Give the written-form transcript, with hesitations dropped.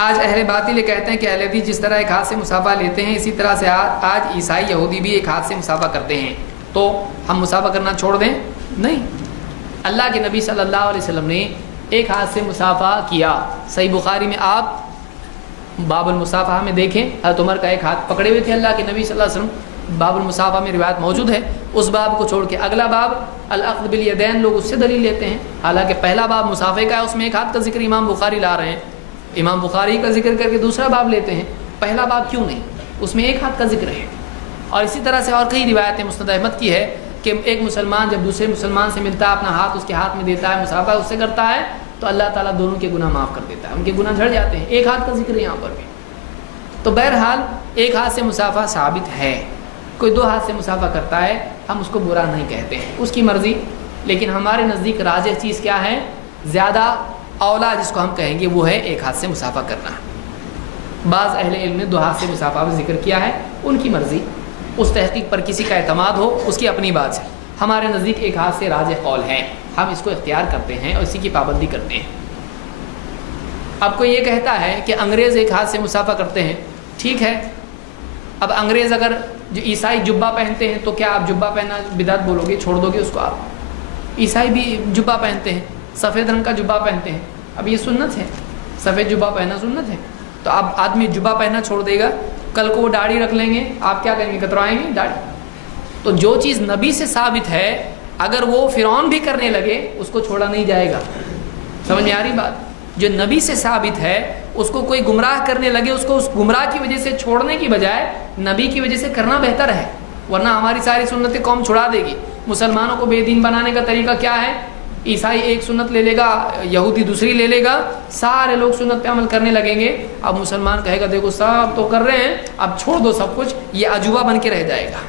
آج اہل باطل یہ کہتے ہیں کہ اہل حدیث جس طرح ایک ہاتھ سے مسافہ لیتے ہیں اسی طرح سے آج عیسائی یہودی بھی ایک ہاتھ سے مسافہ کرتے ہیں، تو ہم مسافہ کرنا چھوڑ دیں؟ نہیں، اللہ کے نبی صلی اللہ علیہ وسلم نے ایک ہاتھ سے مسافہ کیا۔ صحیح بخاری میں آپ باب المصافحہ میں دیکھیں، حضرت عمر کا ایک ہاتھ پکڑے ہوئے تھے اللہ کے نبی صلی اللہ علیہ وسلم، باب المصافحہ میں روایت موجود ہے۔ اس باب کو چھوڑ کے اگلا باب الاخذ بالیدین لوگ اس سے دلیل لیتے ہیں، حالانکہ پہلا باب مسافے کا ہے، اس میں ایک ہاتھ کا ذکر امام بخاری لا رہے ہیں، امام بخاری کا ذکر کر کے دوسرا باب لیتے ہیں، پہلا باب کیوں نہیں؟ اس میں ایک ہاتھ کا ذکر ہے۔ اور اسی طرح سے اور کئی روایتیں مسند احمد کی ہے کہ ایک مسلمان جب دوسرے مسلمان سے ملتا ہے، اپنا ہاتھ اس کے ہاتھ میں دیتا ہے، مسافہ اس سے کرتا ہے، تو اللہ تعالیٰ دونوں کے گناہ معاف کر دیتا ہے، ان کے گناہ جھڑ جاتے ہیں۔ ایک ہاتھ کا ذکر ہے یہاں پر بھی۔ تو بہرحال ایک ہاتھ سے مسافہ ثابت ہے، کوئی دو ہاتھ سے مسافہ کرتا ہے ہم اس کو برا نہیں کہتے ہیں، اس کی مرضی، لیکن ہمارے نزدیک راجح چیز کیا ہے؟ زیادہ اولا جس کو ہم کہیں گے وہ ہے ایک ہاتھ سے مسافہ کرنا۔ بعض اہل علم نے دو ہاتھ سے مسافہ بھی ذکر کیا ہے، ان کی مرضی، اس تحقیق پر کسی کا اعتماد ہو اس کی اپنی بات ہے۔ ہمارے نزدیک ایک ہاتھ سے راجح قول ہے، ہم اس کو اختیار کرتے ہیں اور اسی کی پابندی کرتے ہیں۔ اب کوئی یہ کہتا ہے کہ انگریز ایک ہاتھ سے مسافہ کرتے ہیں، ٹھیک ہے، اب انگریز اگر جو عیسائی جبہ پہنتے ہیں تو کیا آپ جبہ پہننا بدعت بولو گے، چھوڑ دو گے اس کو آپ؟ عیسائی بھی جبہ پہنتے ہیں، سفید رنگ کا جبہ پہنتے ہیں، اب یہ سنت ہے، سفید جبہ پہننا سنت ہے، تو اب آدمی جبہ پہننا چھوڑ دے گا، کل کو وہ داڑھی رکھ لیں گے، آپ کیا کریں گے؟ کتروائیں گے داڑھی؟ تو جو چیز نبی سے ثابت ہے اگر وہ فرعون بھی کرنے لگے اس کو چھوڑا نہیں جائے گا۔ سمجھ میں آ رہی بات؟ جو نبی سے ثابت ہے اس کو کوئی گمراہ کرنے لگے اس کو اس گمراہ کی وجہ سے چھوڑنے کی بجائے نبی کی وجہ سے کرنا بہتر ہے، ورنہ ہماری ساری سنتیں قوم چھڑا دے گی۔ مسلمانوں کو بے دین بنانے کا طریقہ کیا ہے؟ عیسائی ایک سنت لے لے گا، یہودی دوسری لے لے گا، سارے لوگ سنت پہ عمل کرنے لگیں گے، اب مسلمان کہے گا دیکھو سب تو کر رہے ہیں اب چھوڑ دو سب کچھ، یہ عجوبہ بن کے رہ جائے گا۔